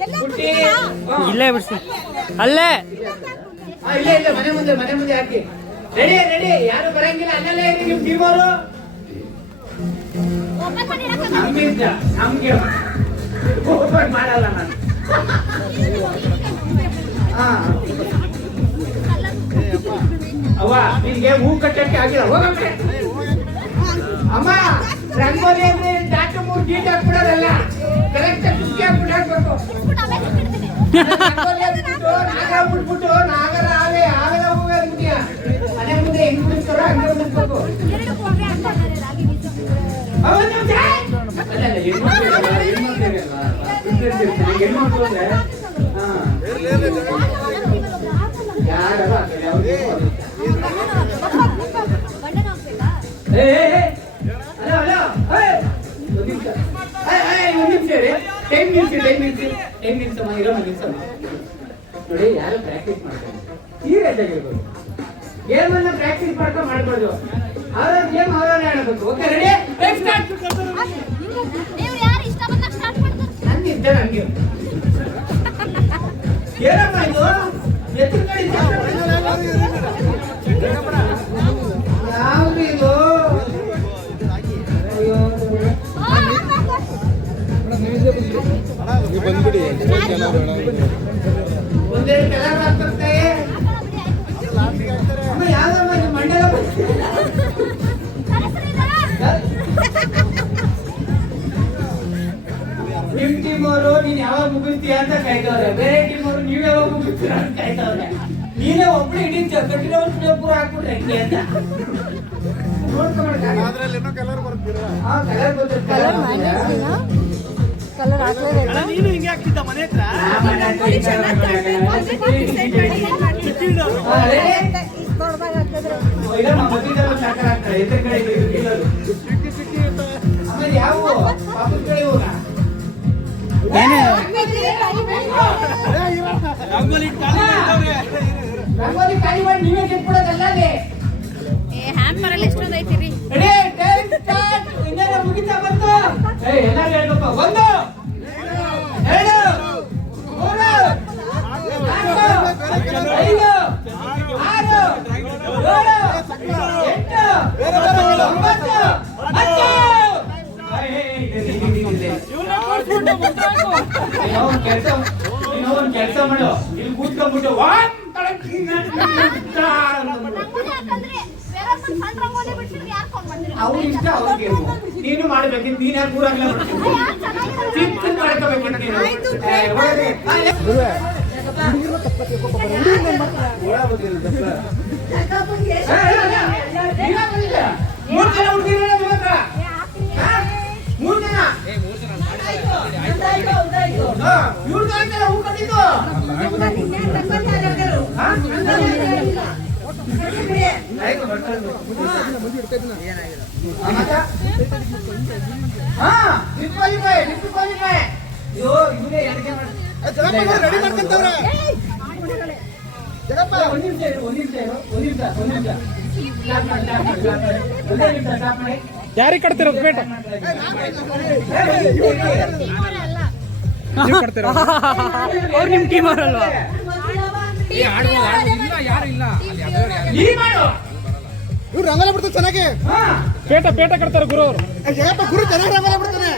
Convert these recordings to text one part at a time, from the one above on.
ಇಲ್ಲೇ ಬಿಡಿಸಿ ಅಲ್ಲೇ ಇಲ್ಲೇ ಇಲ್ಲ ಮನೆ ಮುಂದೆ ಹಾಕಿ ರೆಡಿ ರೆಡಿ ಯಾರು ಬರಂಗಿಲ್ಲ ಅಲ್ಲೇ ಇರಿ ನಿಮ್ ಟೀಮ್ ಅವರು ನಮ್ಗೆ ಓಪನ್ ಮಾಡಲ್ಲ ನಾನು ಅವ್ವ ನಿನ್ಗೆ ಹೂ ಕಟ್ಟಕ್ಕೆ ಆಗಿಲ್ಲ ಹೋಗಮ್ಮ ಅಮ್ಮ ರಂಗೋಲಿ ಅಂದ್ರೆ ಡಾಟ್ 3 ಗೀಟ್ ಹಾಕ್ಬಿಡೋದಲ್ಲ ಕರೆಕ್ಟ್ ಕುಕ್ಕಿ ಹಾಕ್ಬಿಟ್ಟು ನಾಗ ಬಿಟ್ಬಿಟ್ಟು ನಾಗರ ಆವೆ ಆಗದ ಹೂವೆ ಅಂತೀಯ ಮನೆ ಮುಂದೆ ಹೆಂಗ್ ಬಿಡ್ತಾರೋ ಹಂಗೆ ಬಿಡ್ಬೇಕು ನೋಡಿ ಯಾರು ಪ್ರಾಕ್ಟೀಸ್ ಮಾಡ್ತಾರೆ ಸೀರಿಯಸ್ ಆಗಿರ್ಬೋದು ಗೇಮ್ ಅನ್ನ ಪ್ರಾಕ್ಟೀಸ್ ಮಾಡ್ತಾ ಮಾಡ್ಬೋದು ಅವ್ರ ಗೇಮ್ ಅವರೇ ಆಡಬೇಕು ಓಕೆ ರೆಡಿ ನಂದಿದ್ದೆ ನಂಗೆ ಏನಪ್ಪ ಇದು ಎತ್ತಿನ ಕಡೆ ಯಾವ್ದು ಇದು ಬಂದ್ಬಿಡಿ ಒಂದೆರಡು ಕಲರ್ ಹಾಕ್ತಾರೆ ಯಾವ್ದಮ್ಮ ಮಂಡಲ ನಿಮ್ ಟೀಮ್ ಅವರು ನೀನ್ ಯಾವಾಗ ಮುಗಿಸ್ತೀಯ ಅಂತ ಕಾಯ್ತವ್ರೆ ಬೇರೆ ಟೀಮ್ ಅವರು ನೀವ್ ಯಾವಾಗ ಮುಗಿಸ್ತೀರ ಅಂತ ಕಾಯ್ತವ್ರೆ ನೀನೇ ಒಬ್ಳು ಇಡೀ ಕಟ್ಟಿರೋ ಪೂರ ಹಾಕ್ಬಿಟ್ರೆ ಹೆಂಗೆ ಅಂತ ಕಲರ್ ಹಾಕ್ಲೇಬೇಕು ನೀನು ಹಿಂಗೆ ಹಾಕ್ತಿದ್ದ ಮನೆ ಹತ್ರ ರಂಗೋಲಿ ಖಾಲಿ ಮಾಡಿ ನೀವೇ ಗೆದ್ಬಿಡೋದಲ್ಲ ಹ್ಯಾಂಪರ್ ಅಲ್ಲಿ ಎಷ್ಟೊಂದು ಐತಿರಿ ಮುಗಿತಾ ಬಂತು ಎಲ್ಲರೂ ಹೇಳ್ಬೇಕು 1 2 ಕೆಲಸ ಮಾಡು ಇಲ್ಲಿ ಕೂತ್ಕೊಂಡ್ಬಿಟ್ಟು ಅವ್ರು ಇಷ್ಟ ಅವ್ರಿಗೆ ನೀನು ಮಾಡ್ಬೇಕು ನೀನ್ ಯಾಕೆ ಊರಾಗ್ಲೇ ಯಾರಿಗೆ ಕಟ್ತಿರೋದು ಬೇಟ ಅವ್ರು ನಿಮ್ ಟೀಮ್ ಅವರಲ್ವಾ ಇವ್ರು ರಂಗೋಲಿ ಬಿಡ್ತಾರೆ ಚೆನ್ನಾಗಿ ಪೇಟ ಕಟ್ತಾರೆ ಗುರು ಅವರು ಗುರು ಚೆನ್ನಾಗಿ ರಂಗೋಲಿ ಬಿಡ್ತಾನೆ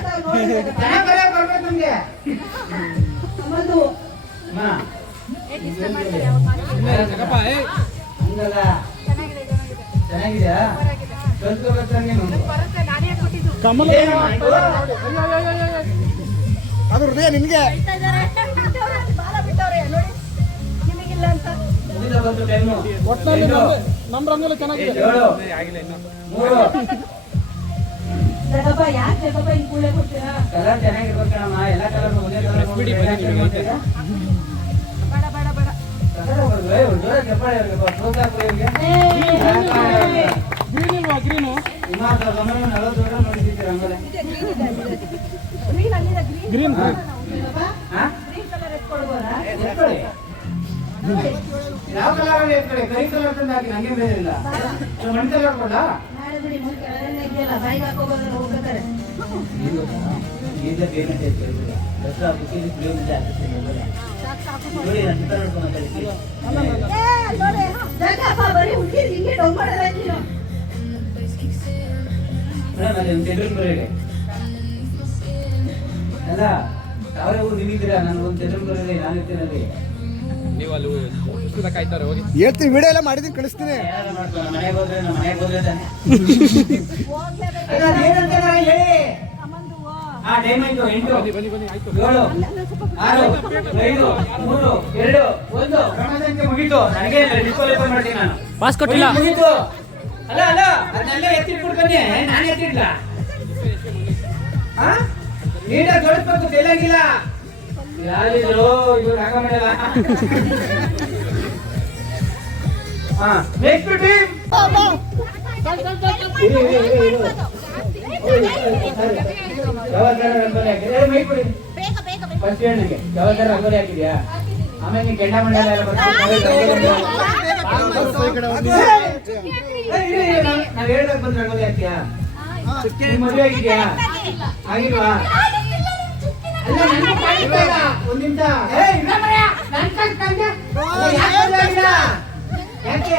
ಕಮಲ ಅದು ಹೃದಯ ನಿನ್ಗೆ ಒಟ್ಟಿನಲ್ಲಿ ನಮ್ ರಂಗೋಲಿ ಚೆನ್ನಾಗಿದೆ ಕಲರ್ ಚೆನ್ನಾಗಿರ್ಬೇಕಮ್ಮ ಎಲ್ಲ ಕಲರ್ ಗ್ರೀನು ಗ್ರೀನ್ ಯಾವ ಕಲರ್ ಕರಿ ಕಲರ್ ತಂದು ಹಾಕಿ ನಂಗೆ ಬೇರೆ ಇಲ್ಲ ಮಣ್ ಕಲರ್ ಕೊಡ ಇದೆಯಲ್ಲ ಬಾಯಿಗೆ ಹಾಕೋಬೋದ್ರೆ ಹೋಗ್ಬೇಕಾರೆ ಈಗ ಬೇರೆ ದಸರಾ ಬುಕ್ಕಿಂಗ್ ಕಿಲೋಮೀಟರ್ ಆಗ್ತದೆ ನೋಡಿ ನಾನು ಚಿತ್ರ ನೋಡ್ಕೊಂಡು ಮಾತಾಡ್ತೀನಿ ಚಂದ್ರಪುರಿಗೆ ಅಲ್ಲ ಅವರೇ ಊರು ನಿಂತಿದ್ದೀರಾ ನಾನು ಒಂದು ಚಂದ್ರಪುರಲ್ಲಿ ನಾನು ಇರ್ತೀನಲ್ಲಿ ನೀವು ಅಲ್ಲಿ ಪುಸ್ತಕ ಕಾಯ್ತಾರೆ ಹೋಗಿ ಹೇಳ್ತೀನಿ ವಿಡಿಯೋ ಎಲ್ಲ ಮಾಡಿದ್ದೀನಿ ಕಳಿಸ್ತೀನಿ. ಏನಾದ್ರು ಮಾಡ್ಕೊಂಡು ಮನೆಗೆ ಹೋದ್ರೆ ನಮ್ಮ ಮನೆಗೆ ಹೋದ್ರೆ ತಾನೆ ಏನಂತ ಹೇಳಿ ಹಾ ಟೈಮ್ ಆಯ್ತು 8 ಬನ್ನಿ ಆಯ್ತು 7 6 5 3 2 1 ಕ್ರಮಸಂಖ್ಯೆ ಮುಗೀತು ನನಗೆ ಡಿಸ್ಕ್ವಾಲಿಫೈ ಮಾಡ್ತೀನಿ ನಾನು ಪಾಸ್ ಕೊಟ್ಟಿಲ್ಲ ಮುಗೀತು ಅಲ್ಲ ಅದನ್ನೆಲ್ಲ ಎತ್ತಿಟ್ಬಿಟ್ಟು ಬನ್ನಿ ನಾನು ಎತ್ತಿಡ್ಲ ನೀಟಾಗಿ ಜೋಡಿಸ್ಬೇಕು ತೆಲ್ಲಂಗಿಲ್ಲ ಯಾರಿದ್ರು ಇವ್ರು ಆಗ ಮಾಡಲ್ಲ ನೆಕ್ಸ್ಟ್ ಟೀಮ್ ಜವಾಬ್ದಾರ ರಂಗೋಲಿ ಹಾಕಿದ್ರೆ ಮೈ ಕೊಡಿ ಫಸ್ಟ್ ನನಗೆ ಜವಾಬ್ದಾರ ರಂಗೋಲಿ ಹಾಕಿದ್ಯಾ ಆಮೇಲೆ ನೀ ಕೆಂಡ ಮಂಡಲ ಎಲ್ಲ ನಾವ್ ಹೇಳ್ದಾಗ ಬಂದ್ ರಂಗೋಲಿ ಹಾಕ್ತೀಯಾ ಮದುವೆ ಆಗಿದ್ಯಾ ಆಗಿಲ್ವಾ ಅಲ್ಲ ನನ್ನ ಕಾಣಿಸ್ತಾ ಇಲ್ಲ ಒಂದ್ ನಿಮಿಷ ಯಾಕೆ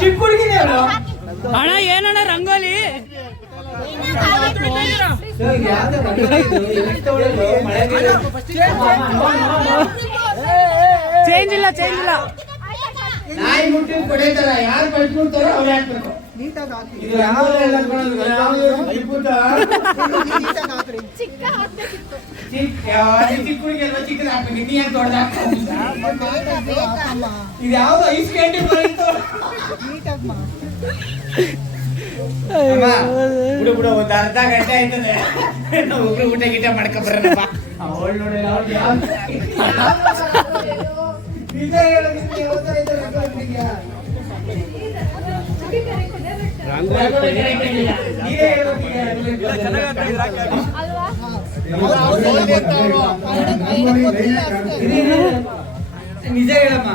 ಚಿಕ್ಕ ಹುಡುಗಿನೇ ಅಣ್ಣ ಏನಣ್ಣ ರಂಗೋಲಿ ಚೇಂಜ್ ಇಲ್ಲ ನಾಯಿ ಮುಟ್ಟಿ ಕೊಡೇತಾರ ಯಾರು ಕಳ್ಸ್ಬಿಡ್ತಾರೋ ಅವ್ರು ಹಾಕ್ಬೇಕು ಇದು ರಂಗೋಲಿ ಎಲ್ಲ ಚಿಕ್ಕ ಹುಡುಗಿ ಅಲ್ವಾ ಚಿಕ್ಕದ ಹಾಕ್ಬೇಕು ನೀ ಯಾಕೆ ದೊಡ್ಡದ ಇದು ಯಾವ್ದು ಐಸ್ ಕ್ಯಾಂಡಿ ಬಿಡು ಒಂದ್ ಅರ್ಧ ಗಂಟೆ ಆಯ್ತದೆ ನಾವು ಒಬ್ರು ಊಟ ಗೀಟ ಮಾಡ್ಕೊಂಬರಪ್ಪ ಅವಳು ನೋಡಿ ನಿಜ ನಿಜ ಹೇಳಮ್ಮ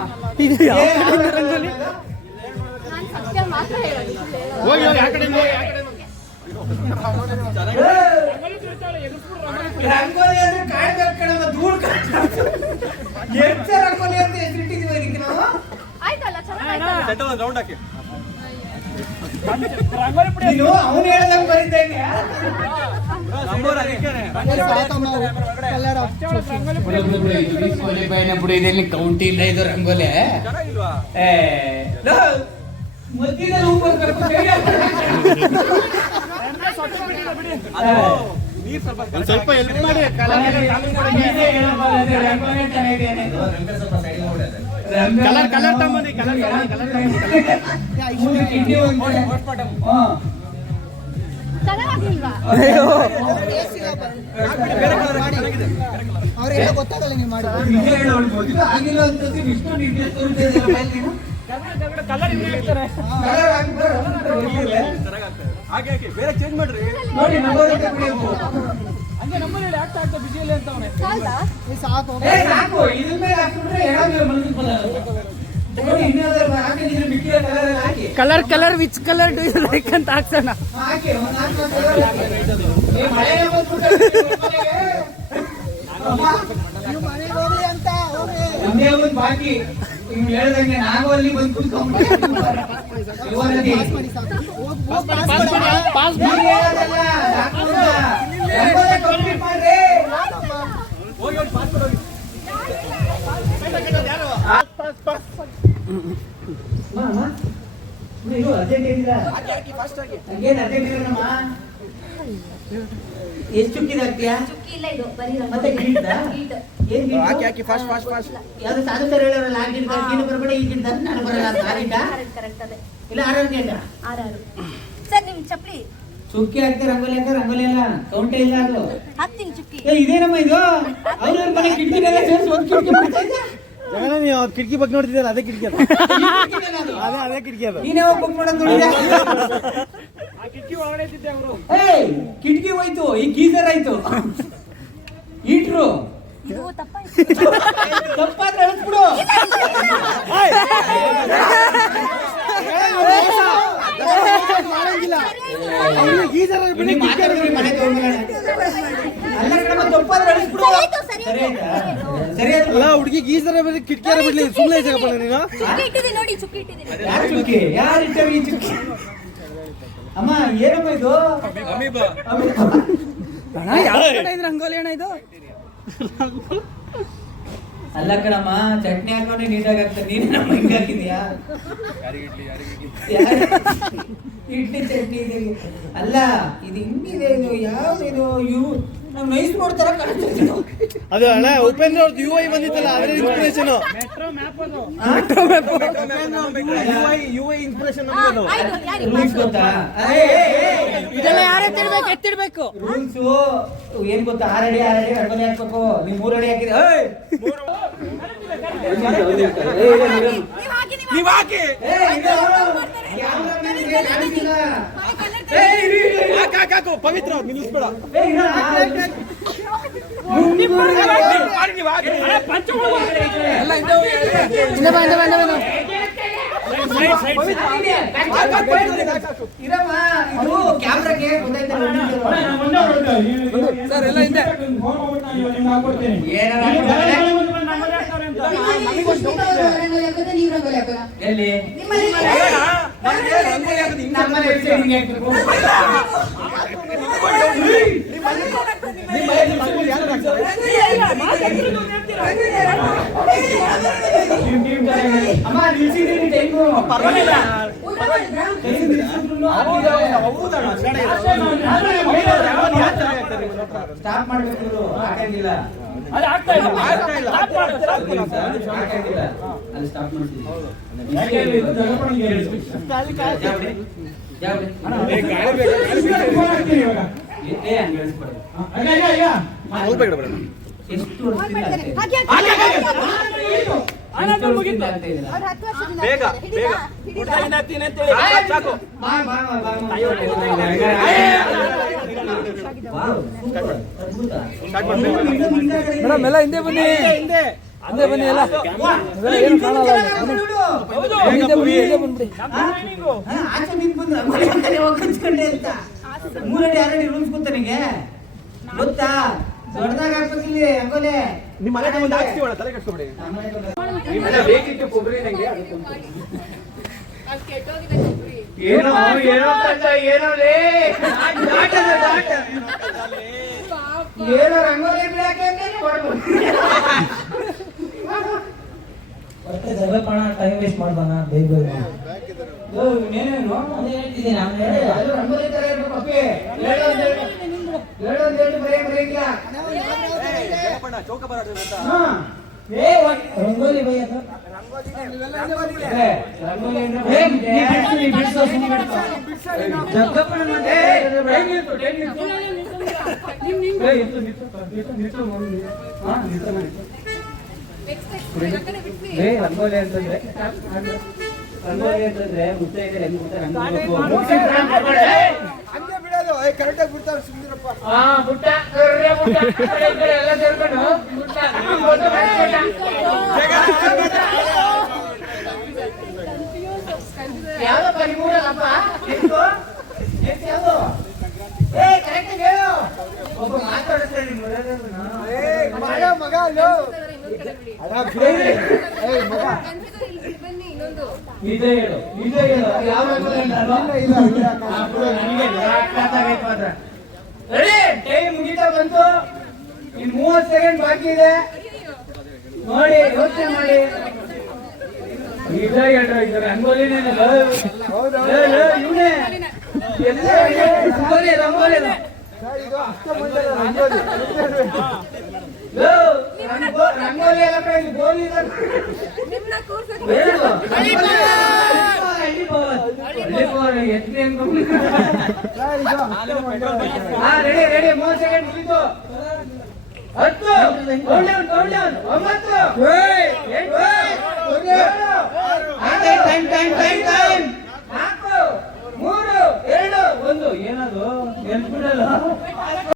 ರಂಗೋಲಿ ಅಂದ್ರೆ ಕಾಯ್ಬೇಕು ಕಣಮ್ಮ ಧೂಳ್ ಎಂತ ರಂಗೋಲಿ ಅಂತ ಹೆಸರಿಟ್ಟಿದೀವಿ ಇದಕ್ಕೆ ನಾವು ನೀನು ಅವನು ಹೇಳ್ದಂಗೆ ಬರೀತೇನೆ ಇದೆಲ್ಲಿ ಕೌಂಟಿ ಇಲ್ಲ ಇದು ರಂಗೋಲಿ ಮಧ್ಯದಲ್ಲಿ ಹೂ ಬರ್ಬೇಕು ಸ್ವಲ್ಪ ಹೆಲ್ಪ್ ಮಾಡಿ. ಕಲರ್ ತಗೊಂಬಂದಿ ಅವ್ರೆಲ್ಲ ಗೊತ್ತಾಗಲ್ಲ ನೀವು ಮಾಡಿ ಆಗಿಲ್ಲ ಅಂತಂದ್ರೆ ವಿಷ್ಣು ಬೇರೆ ಚೇಂಜ್ ಮಾಡ್ರಿ ನೋಡಿ ಹಂಗೆ ನಮ್ಮಲ್ಲಿ ಆಗ್ತಾ ಬಿಸಿಯಲ್ಲಿ ಅಂತ ಅವನೇ ಸಾಕು ಸಾಕು ಇದ್ರ ಮೇಲೆ ಹಾಕ್ಬಿಟ್ರೆ ಏನಾದ್ರು ನೋಡಿ ಇನ್ನಾದ್ರೂ ಹಾಕಿದ್ರೆ ಮಿಕ್ಕಿದ ಕಲರ್ ಹಾಕಿ colour which colour do you like ಅಂತ ಹಾಕ್ಸೋಣ ಹಾಕಿ ಒಂದು 4 ಕಲರ್ ಹಾಕಿ ಮಳೆನೇ ಬಂದ್ಬಿಟ್ಟು ನೀವು ಮನೆಗೆ ಹೋಗ್ಲಿ ಅಂತ ಹೋಗಿ ನಮ್ದೇ ಒಂದು ಬಾಕಿ ನೀವು ಹೇಳ್ದಂಗೆ ನಾವು ಅಲ್ಲಿ ಬಂದು ಕೂತ್ಕೊಂಡ್ಬಿಟ್ಟು ಮಾಡಿ ಸಾಕು ಹೋಗಿ ಪಾಸ್ ಎಷ್ಟು ಚುಕ್ಕಿದಾಗ್ತೀಯಾ ಮತ್ತೆ ಹಾಕಿ ಫಾಸ್ಟ್ ಯಾವ್ದು ಸಾಧು ಸರ್ ಹೇಳೋರಲ್ಲ ಆ ಗಿಡ ನೀನು ಬರಬೇಡ ಈ ಗಿಡ ನಾನು ಬರಲ್ಲ ಅಂತ ಆ ಗಿಡ ಇಲ್ಲ 6 ಗಿಡ ಸರ್ ನಿಮ್ ಚಪ್ಪಲಿ ಚುಕ್ಕಿ ಹಾಕ್ತೆ ರಂಗೋಲಿ ಅಲ್ಲ ಕೌಂಟೇ ಇಲ್ಲ ಅದು ಹಾಕ್ತೀನಿ ಚುಕ್ಕಿ ಇದೇನಮ್ಮ ಇದು ಅವ್ರ ಮನೆ ಕಿಟಕಿನೆಲ್ಲ ಸೇರಿಸಿ ಒಂದು ಚುಕ್ಕಿ ಮಾಡ್ತಾ ಇದ್ದೆ ನೀವು ಕಿಟಕಿ ಬಗ್ಗೆ ನೋಡ್ತಿದ್ದೀರ ಅದೇ ಕಿಟಕಿ ಅದೇ ಕಿಟಕಿ ಅದು ನೀನೇ ಹೋಗಿ ಬುಕ್ ಮಾಡೋದು ನೋಡಿದ್ಯಾ ಕಿಟಕಿ ಒಳಗಡೆ ಇದ್ದಿದ್ದೆ ಅವರು ಕಿಟಕಿ ಹೋಯ್ತು ಈ ಗೀಸರ್ ಆಯ್ತು ಹೀಟ್ರು ಇದು ತಪ್ಪಾಯ್ತು. ತಪ್ಪಾದ್ರೆ ಅಳಿಸ್ಬಿಡು. ಮಾಡಂಗಿಲ್ಲ ನೀನ್ ಮಾತಾಡಿದ್ರೆ ಮನೆ ತಗೊಂಡ್ಬರೋಣ. ಅಲ್ಲ ಕಣಮ್ಮ, ತಪ್ಪಾದ್ರೆ ಅಳಿಸ್ಬಿಡು. ಸರಿ ಆಯ್ತು, ಸರಿ ಸರಿ ಆಯ್ತು, ಆಯ್ತಾ? ಸರಿ ಆಯ್ತು. ಸರಿ ಆಯ್ತು. ಅಲ್ಲ ಹುಡುಗಿ ಗೀಸರ ಕಿಟಕಿಯಾರ ಬಿಡ್ಲಿ ಸುಮ್ಮನೆ ಸಿಗಪ್ಪ ನೀನು. ಚುಕ್ಕಿ ಇಟ್ಟಿದ್ದೀನಿ ನೋಡಿ, ಚುಕ್ಕಿ ಇಟ್ಟಿದ್ದೀನಿ. ಯಾರ್ ಚುಕ್ಕಿ? ಯಾರ್ ಇಟ್ಟರು ಈ ಚುಕ್ಕಿ? ಅಮ್ಮ ಏನಮ್ಮ ಇದು? ಯಾವ ಕಡೆ ಇದ್ರೆ ರಂಗೋಲಿ ಅಣ್ಣ ಇದು? ಅಲ್ಲ ಕಣಮ್ಮ, ಚಟ್ನಿ ಹಾಕೊಂಡ್ರೆ ನೀಟಾಗಿ ಆಗ್ತದೆ. ನೀನು ನಮ್ಮ ಹಿಂಗಾಗಿದ್ಯಾ? ಇಡ್ಲಿ ಚಟ್ನಿ ಇದೆ. ಅಲ್ಲ ಇದು ಹಿಂಗಿದೆ, ಇದು ಯಾವ್ದಿದು? ಇವು ನಾವು ನೈಸ್ ನೋಡ್ತಾರ ಕಾಣಿಸ್ತದೆ. ಅದು ಅಣ್ಣ ಉಪೇಂದ್ರ ಅವ್ರದ್ದು UI ಬಂದಿತ್ತಲ್ಲ ಅದ್ರ ಇನ್ಸ್ಪಿರೇಷನ್. ಮೆಟ್ರೋ ಮ್ಯಾಪ್ ಅದು. UI ಇನ್ಸ್ಪಿರೇಷನ್ ಆಯ್ತು, ಯಾರಿಗೆ ರೂಲ್ಸ್ ಗೊತ್ತಾ? ಇದೆಲ್ಲ ಯಾರು ಎತ್ತಿಡ್ಬೇಕು, ಎತ್ತಿಡ್ಬೇಕು. ರೂಲ್ಸು ಏನ್ ಗೊತ್ತಾ? 6 ಅಡಿ ರಂಗೋಲಿ ಹಾಕ್ಬೇಕು. ನೀವು 3 ಅಡಿ ಹಾಕಿದ್ರೆ ನೀವ್ ಹಾಕಿ. ಪವಿತ್ರ ನಿಲ್ಲಿಸ್ಬೇಡ. ಎಲ್ಲ ಹಿಂದೆ ಹೋಗಿ ಎಳ್ದೆ. ಹಿಂದೆ ಬಾ, ಹಿಂದೆ ಬಾ, ಹಿಂದೆ ಬಾ. ಇರಮ್ಮ, ಇದು ಕ್ಯಾಮ್ರಾಗೆ ಗೊತ್ತಾಯ್ತಲ್ಲ? ಸರ್ ಎಲ್ಲ ಹಿಂದೆ. ಏನಾರ ಎಲ್ಲಿ ನಮ್ಮನೆ ವೆಬ್ಸೈಟ್ ಹಿಂಗೆ ಹಾಕ್ಬೇಕು. ಅಮ್ಮ ನಿಲ್ಸಿದ್ದೀನಿ ಟೈಮು. ಪರವಾಗಿಲ್ಲ. ಸ್ಟಾಪ್ ಮಾಡ್ಬೇಕು. ಹಾಕಂಗಿಲ್ಲ. ಹಾಕಂಗಿಲ್ಲ. ಅಲ್ಲಿ ಸ್ಟಾಪ್ ಮಾಡ್ತೀನಿ. ಎಷ್ಟು ವರ್ಷದಿಂದ ಹಾಕಿ, ಆಗ್ತಾ ಇದೆ? ಹಾಕಿ. ಎಷ್ಟು ವರ್ಷದಿಂದ ಆಗ್ತಾ ಇದೆ? ಅವ್ರು 10 ವರ್ಷದಿಂದ ಆಗ್ತಾರೆ. ಹಿಡಿದಾ? ಬಾ, ಬಾ, ಬಾ, ಬಾ. ವಾವ್, ಸೂಪರ್, ಅದ್ಭುತ. ಮೇಡಮ್ ಎಲ್ಲ ಹಿಂದೆ ಬನ್ನಿ, ಹಿಂದೆ ಬನ್ನಿ ಎಲ್ಲ. ಇವೆಲ್ಲ ಏನು ಕಾಣಲ್ಲ. ಹಿಂದೆ ಬನ್ನಿ, ಹಿಂದೆ ಬಂದ್ಬಿಡಿ. ಆಚೆ ನಿಂತ್ ಬಂದ್ರೆ ರಂಗೋಲಿ ಅಂತಾನೆ ಹೋಗ್ ಹಂಚ್ಕೊಂಡೆ ಅಂತ. 3 ಅಡಿ 6 ಅಡಿ ರೂಲ್ಸ್ ಗೊತ್ತಾ ನಿಂಗೆ? ಗೊತ್ತಾ? ದೊಡ್ಡದಾಗ ಹಾಕ್ಬೇಕಿಲ್ಲಿ ರಂಗೋಲಿ. ನಿಮ್ಮ ಮನೆ ಮುಂದೆ ಹಾಕ್ತೀವಣ್ಣ, ತಲೆ ಕೆಡಿಸ್ಕೊಬೇಡಿ. ಬೇಕಿತ್ತು ಕೊಬ್ಬರಿ ನಂಗೆ. ಏನೋ ಏನೋ ಕಂಡ ಏನೋ ಲೇ. ಏನೋ ರಂಗೋಲಿ ಬಿಡಕ್ಕೆ ಮತ್ತೆ ಜಗಪಣ ಟೈಮ್ ವೇಸ್ಟ್ ಮಾಡ್ಬಾನ ಬೇಗ ರಂಗೋಲಿ ತರ ಇರ್ಬೇಕು ಅಪ್ಪಿ. ಹೇಳೋದು ಬರೆಯಂಗಿಲ್ಲ. ರಂಗೋಲಿ ಬೈ ಅದು ರಂಗೋಲಿ ಅಂದ್ರೆ ಬಿಡಿಸೋ ಸುಮ್ಮನೆ ಜಗಪ್ಪನ ರಂಗೋಲಿ ಅಂತಂದ್ರೆ ಮುತ್ತೈದೆ ಹಂಗೆ ಬಿಡೋದು ಕರೆಕ್ಟಾಗಿ ಬಿಡ್ತಾರೆ ಸುಂದರಪ್ಪ. ಎಲ್ಲ ಸೇರ್ಕೊಂಡು ಯಾವ್ದಪ್ಪ ನಿಮ್ಮೂರಲ್ಲಪ್ಪ? ಯಾವ್ದು? ಕರೆಕ್ಟಾಗಿ ಹೇಳು. ಒಬ್ಬ ಮಾತಾಡಿಸ್ತಾರೆ ಮಗ ಅಲ್ಲೋ. ಇದೇ ಹೇಳು, ಇದೇ ಹೇಳು. ಯಾವ ರಂಗೋಲಿ ಅಂತಾರೋ? ಟೈಮ್ ಮುಗಿತಾ ಬಂತು. ಇನ್ನು 30 ಸೆಕೆಂಡ್ ಬಾಕಿ ಇದೆ. ನೋಡಿ, ಯೋಚನೆ ಮಾಡಿ. ಇದೇ ಹೇಳ್ರು, ಇದು ರಂಗೋಲಿನೇ ಇವನೇ ರಂಗೋಲಿ ರಂಗೋಲಿ ಇದು ಅಷ್ಟೇ ಮಂದಿ ರಂಗೋಲಿ. ರಂಗೋಲಿ ಎಲ್ಲ ಕಡೆ ಗೋಲಿ ರೆಡಿ ರೆಡಿ 30 ಸೆಕೆಂಡ್ ಮುಗಿತು. 10 ಒಳ್ಳೆ